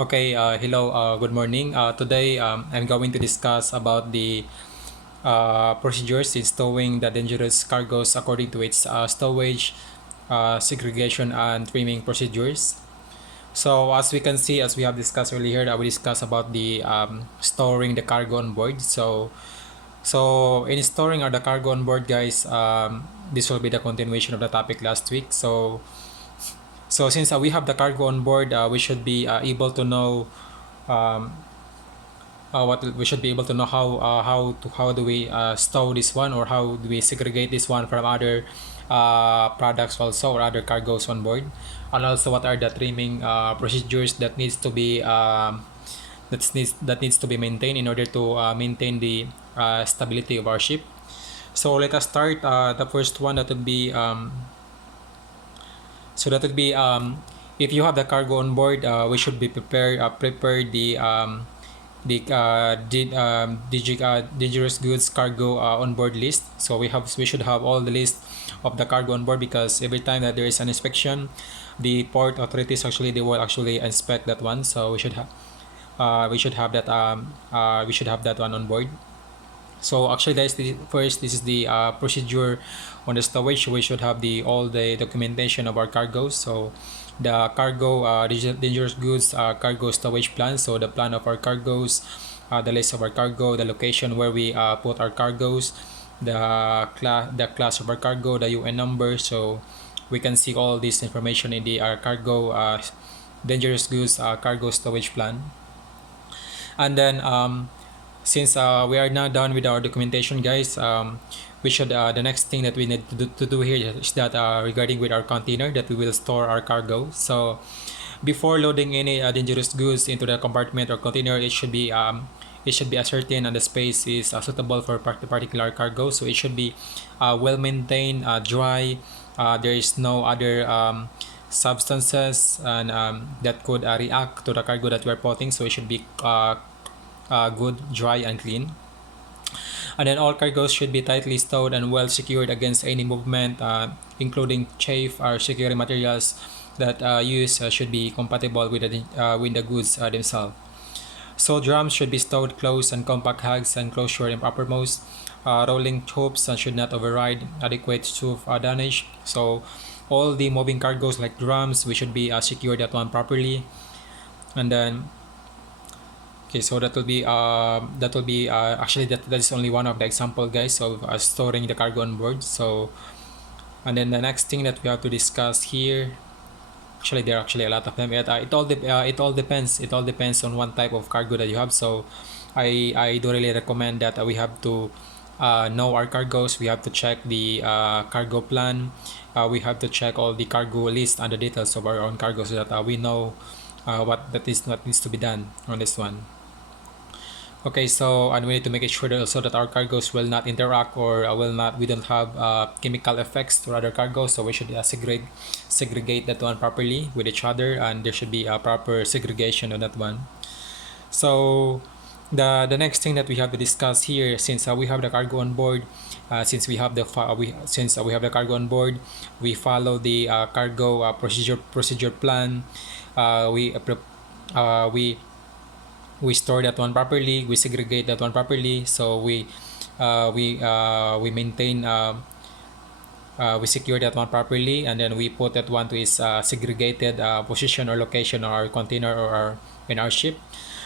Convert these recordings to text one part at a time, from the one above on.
Okay, hello, good morning. Today, I'm going to discuss about the procedures in stowing the dangerous cargoes according to its stowage, segregation, and trimming procedures. So, as we can see, as we have discussed earlier, we discussed about the storing the cargo on board. So in storing the cargo on board, guys, this will be the continuation of the topic last week. So since we have the cargo on board, we should be able to know um, what we should be able to know how do we stow this one, or how do we segregate this one from other products also, or other cargoes on board, and also what are the trimming procedures that needs to be maintained in order to maintain the stability of our ship. So let us start. The first one that would be so that would be if you have the cargo on board, we should be prepare the dangerous goods cargo on board list. So we should have all the list of the cargo on board, because every time that there is an inspection, the port authorities actually they will actually inspect that one. So we should have that one on board. So actually, this is the procedure on the stowage. We should have the all the documentation of our cargoes. So the cargo dangerous goods cargo stowage plan. So the plan of our cargoes, the list of our cargo, the location where we put our cargoes, the class of our cargo, the UN number. So we can see all this information in the cargo dangerous goods cargo stowage plan. And then since we are now done with our documentation, guys, we should the next thing that we need to do here is that regarding with our container that we will store our cargo. So before loading any dangerous goods into the compartment or container, it should be ascertained and the space is suitable for particular cargo. So it should be well maintained, dry. There is no other substances and that could react to the cargo that we are putting. So it should be good, dry, and clean. And then all cargoes should be tightly stowed and well secured against any movement, including chafe or security materials that use should be compatible with the goods themselves. So drums should be stowed close and compact hags and closure in uppermost. Rolling hoops should not override adequate tooth damage. So all the moving cargoes like drums, we should be secured that one properly. And then okay, so that will be actually that is only one of the example, guys, of storing the cargo on board. So and then the next thing that we have to discuss here, actually there are actually a lot of them. It all depends on one type of cargo that you have. So I do really recommend that we have to know our cargoes. We have to check the cargo plan. We have to check all the cargo list and the details of our own cargo, so that we know what needs to be done on this one. Okay, so and we need to make it sure that also that our cargoes will not interact, or will not we don't have chemical effects to other cargoes. So we should segregate that one properly with each other, and there should be a proper segregation on that one. So the next thing that we have to discuss here, since we have the cargo on board, since we have the cargo on board, we follow the cargo procedure plan. We store that one properly, we segregate that one properly. So we maintain we secure that one properly, and then we put that one to its segregated position or location, or our container, or in our ship.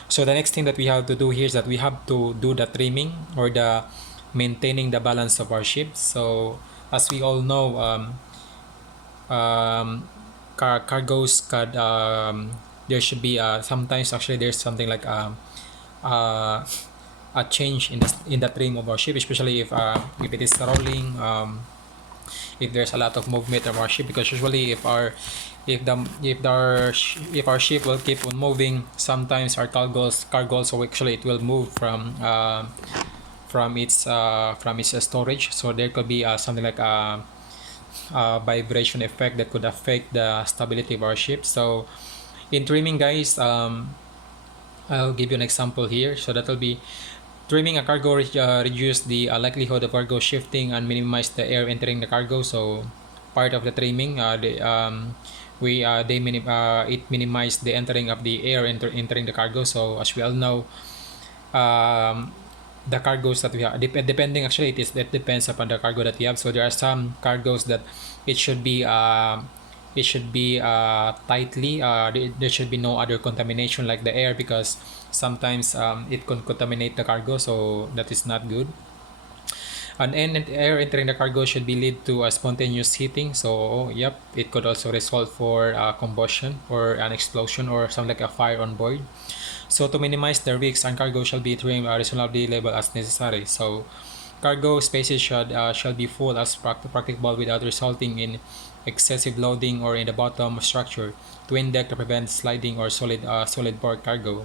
So the next thing that we have to do here is that we have to do the trimming, or the maintaining the balance of our ship. So as we all know, cargoes could there should be sometimes actually there's something like uh, a change in the trim of our ship, especially if it is rolling, if there's a lot of movement of our ship, because usually if our ship will keep on moving, sometimes our cargoes so actually it will move from its storage. So there could be something like a vibration effect that could affect the stability of our ship. So in trimming, guys, I'll give you an example here. So that will be trimming a cargo reduce the likelihood of cargo shifting and minimize the air entering the cargo. So part of the trimming, it minimized the entering of the air entering the cargo. So as we all know, um, the cargoes that we have, depending, actually it depends upon the cargo that you have. So there are some cargoes that it should be tightly, there should be no other contamination like the air, because sometimes it can contaminate the cargo, so that is not good. An air entering the cargo should be lead to a spontaneous heating. So, yep, it could also result for combustion or an explosion or something like a fire on board. So, to minimize the risks, and cargo shall be trimmed reasonably level as necessary. So, cargo spaces shall be full as practicable without resulting in excessive loading or in the bottom structure, twin deck to prevent sliding or solid board cargo.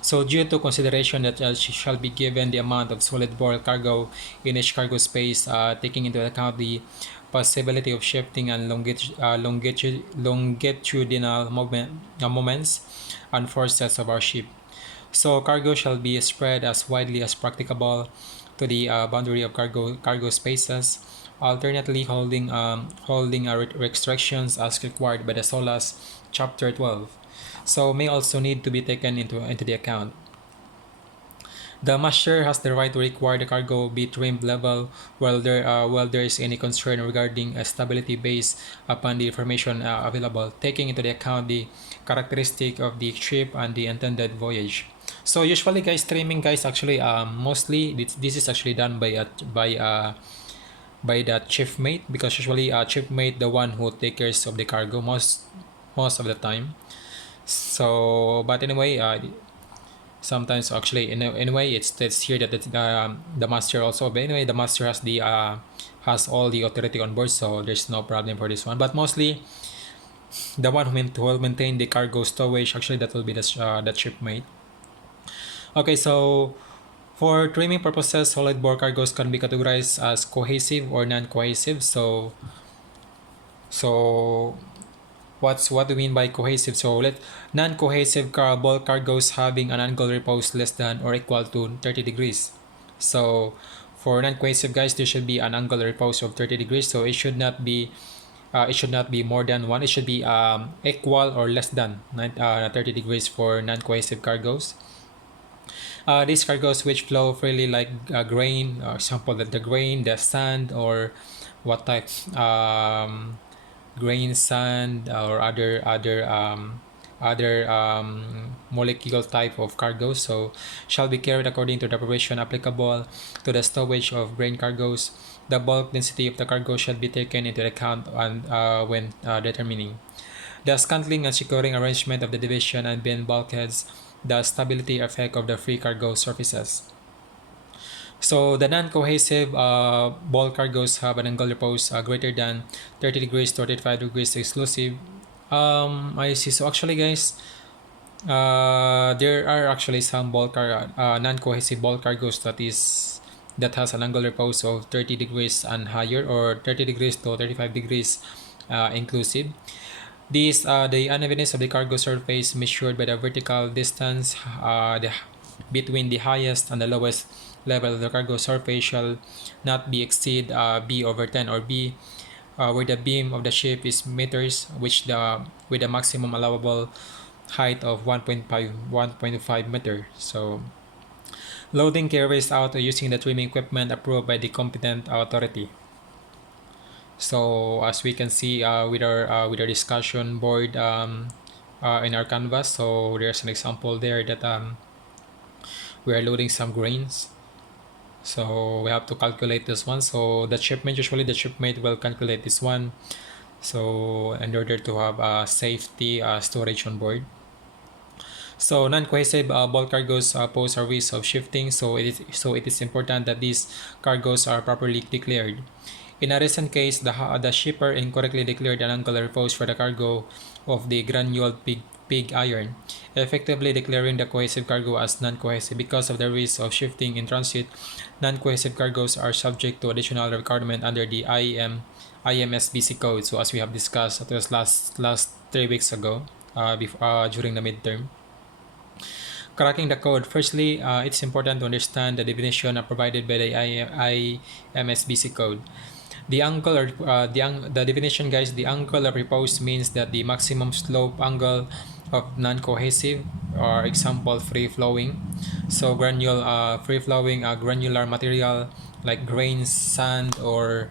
So due to consideration that shall be given the amount of solid bore cargo in each cargo space, taking into account the possibility of shifting and longitudinal moments and forces of our ship. So cargo shall be spread as widely as practicable to the boundary of cargo spaces, alternately holding restrictions as required by the SOLAS Chapter 12. So may also need to be taken into the account. The master has the right to require the cargo be trimmed level while there is any concern regarding stability based upon the information available, taking into the account the characteristic of the ship and the intended voyage. So usually, guys, trimming, guys, actually, mostly this is actually done by the chief mate, because usually chief mate the one who takes care of the cargo most of the time. So, but anyway, sometimes actually anyway it's here that the master also, but anyway the master has all the authority on board, so there's no problem for this one. But mostly the one who will maintain the cargo stowage, actually that will be the shipmate. Okay, so for trimming purposes, solid bore cargoes can be categorized as cohesive or non-cohesive. So what do we mean by cohesive? So let non-cohesive ball cargoes having an angle repose less than or equal to 30 degrees. So for non-cohesive, guys, there should be an angle repose of 30 degrees. So it should not be more than one. It should be equal or less than 30 degrees for non-cohesive cargoes. These cargoes which flow freely like grain, example that the grain, the sand, or what type grain, sand, or other molecule type of cargoes, so shall be carried according to the provision applicable to the stowage of grain cargoes. The bulk density of the cargo shall be taken into account when determining the scantling and securing arrangement of the division and bin bulkheads, the stability effect of the free cargo surfaces. So the non-cohesive ball cargoes have an angle repose greater than 30 degrees to 35 degrees exclusive. I see. So actually, guys, there are actually some non-cohesive ball cargoes that has an angle repose of 30 degrees and higher, or 30 degrees to 35 degrees inclusive. These the unevenness of the cargo surface measured by the vertical distance between the highest and the lowest level of the cargo surface shall not be exceed b over 10, or b where the beam of the ship is meters, which with a maximum allowable height of 1.5 meter. So loading carries out using the trimming equipment approved by the competent authority. So as we can see with our discussion board in our canvas, so there's an example there that we are loading some grains. So we have to calculate this one. So the shipmate, usually the shipmate will calculate this one. So in order to have a safety storage on board. So non-cohesive bulk cargoes pose a risk of shifting. So it is important that these cargoes are properly declared. In a recent case, the shipper incorrectly declared an angular repose for the cargo of the granule pig iron, effectively declaring the cohesive cargo as non-cohesive. Because of the risk of shifting in transit, non-cohesive cargoes are subject to additional requirement under the IMSBC code. So as we have discussed, it was last 3 weeks ago, during the midterm. Cracking the code. Firstly, it's important to understand the definition provided by the IMSBC code. The angle or the definition, guys, the angle of repose means that the maximum slope angle of non-cohesive, or example, free flowing. So free flowing granular material like grains, sand, or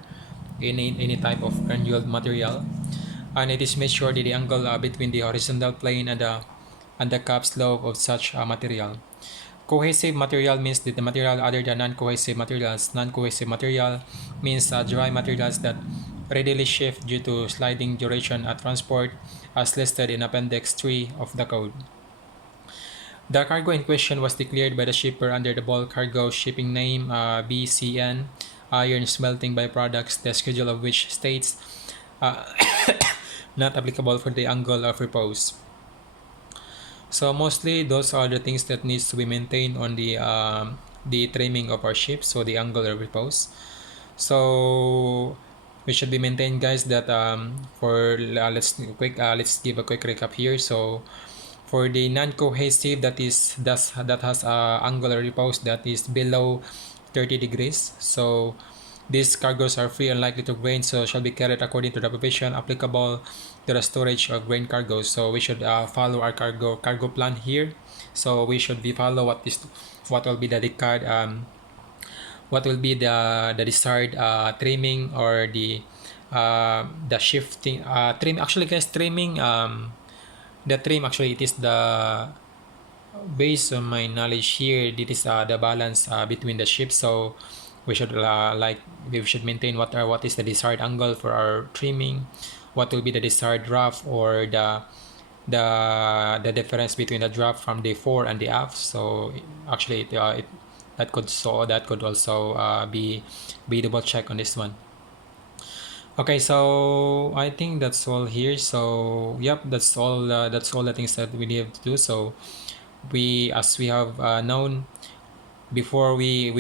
any type of granular material, and it is measured the angle between the horizontal plane and the cap slope of such material. Cohesive material means that the material other than non-cohesive materials. Non-cohesive material means dry materials that readily shift due to sliding duration at transport, as listed in Appendix 3 of the code. The cargo in question was declared by the shipper under the bulk cargo shipping name BCN, iron smelting byproducts, the schedule of which states uh, not applicable for the angle of repose. So mostly those are the things that needs to be maintained on the trimming of our ship, so the angle of repose. So we should be maintained, guys, that for let's give a quick recap here. So for the non-cohesive, that has angular repose that is below 30 degrees. So these cargoes are free and likely to grain, so shall be carried according to the provision applicable to the storage of grain cargoes. So we should follow our cargo plan here. So we should follow what will be the card what will be the desired trimming, or the shifting trim. Actually, guys, trimming the trim, actually, it is the, based on my knowledge here, it is the balance between the ships. So we should we should maintain what is the desired angle for our trimming, what will be the desired draft, or the difference between the draft from the fore and the aft. So actually that could also be double check on this one. Okay, so I think that's all here. So yep, that's all the things that we need to do. So as we have known, before we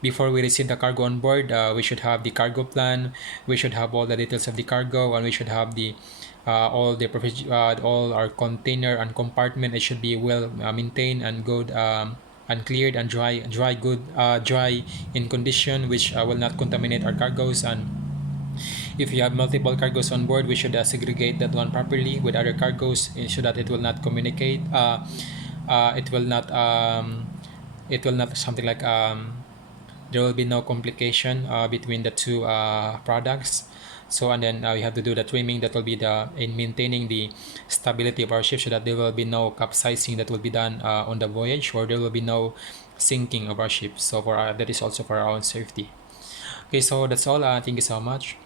receive the cargo on board, we should have the cargo plan, we should have all the details of the cargo, and we should have the all our container and compartment. It should be well maintained and good, and cleared and dry in condition, which will not contaminate our cargoes. And if you have multiple cargoes on board, we should segregate that one properly with other cargoes, so that it will not communicate. It will not something like there will be no complication between the two products. So, and then we have to do the trimming, that will be in maintaining the stability of our ship, so that there will be no capsizing that will be done on the voyage, or there will be no sinking of our ship. So that is also for our own safety. Okay, so that's all. Thank you so much.